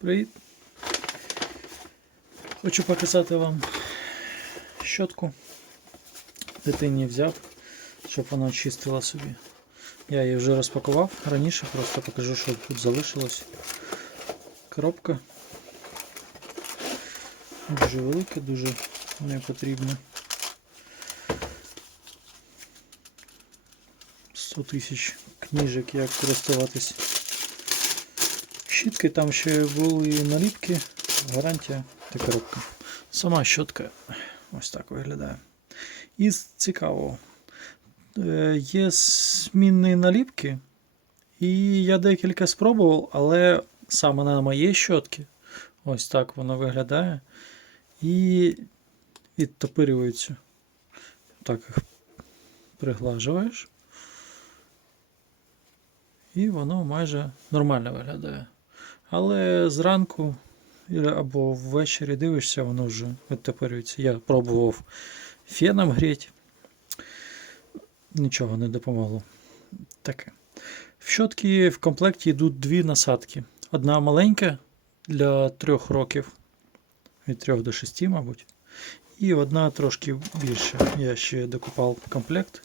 Привіт! Хочу показати вам щотку. Дитині взяв, щоб вона очистила собі. Я її вже розпакував раніше, просто покажу, що тут залишилось. Коробка. Дуже велика, дуже не потрібна. 100 тисяч книжок, як користуватись. Щітки там ще були наліпки, гарантія та коробка. Сама щотка ось так виглядає. І з цікавого. е, Є змінні наліпки, і я декілька спробував, але саме на моїй щотки ось так воно виглядає. І відтопирюється. Так їх приглажуєш. І воно майже нормально виглядає. Але зранку або ввечері дивишся, воно вже відтопирюється. Я пробував феном гріти. Нічого не допомогло. Таке. В щотки в комплекті йдуть дві насадки. Одна маленька для трьох років, від 3 до 6, мабуть. І одна трошки більша. Я ще докупав комплект.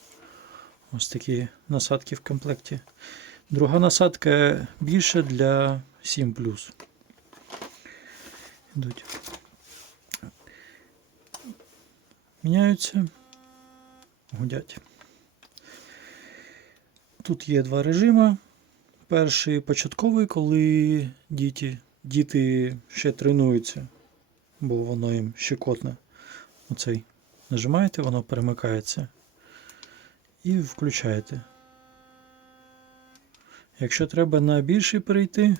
Ось такі насадки в комплекті. Друга насадка більша для 7 плюс. Йдуть. Міняються, гудять. Тут є два режими. Перший початковий, коли діти, діти ще тренуються, бо воно їм щекотне. Оцей нажимаєте, воно перемикається. І включаєте. Якщо треба на більший перейти,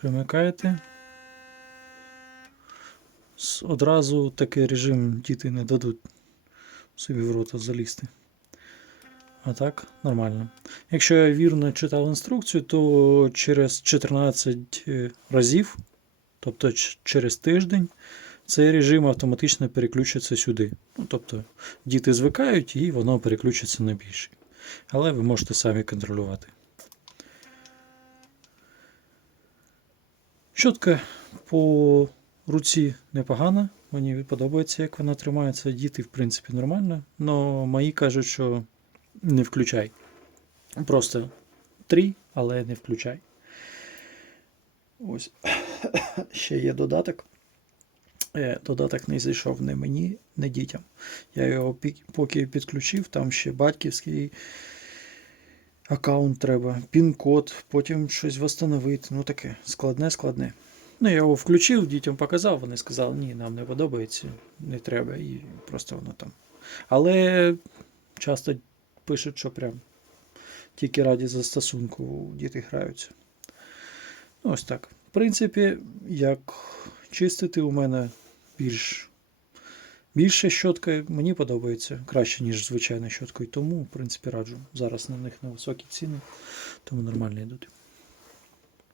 примикаєте. Одразу такий режим діти не дадуть собі в рота залізти. А так, нормально. Якщо я вірно читав інструкцію, то через 14 е, разів, тобто через тиждень, цей режим автоматично переключиться сюди. Ну, тобто діти звикають і воно переключиться на більший. Але ви можете самі контролювати. Щотка по руці непогана. Мені подобається, як вона тримається. Діти, в принципі, нормально. але мої кажуть, що не включай. Просто три, але не включай. Ось ще є додаток. Е, Додаток не зайшов не мені, не дітям. Я його поки підключив, там ще батьківський аккаунт треба, пін-код, потім щось встановити. Ну таке складне, складне. Ну, я його включив, дітям показав, вони сказали, ні, нам не подобається, не треба, і просто воно там. Але часто пишуть, що прям тільки раді застосунку діти граються. Ну, ось так. В принципі, як чистити у мене більш більше щотка, мені подобається краще, ніж звичайна щоткою. Тому, в принципі, раджу. Зараз на них на високі ціни, тому нормально йдуть.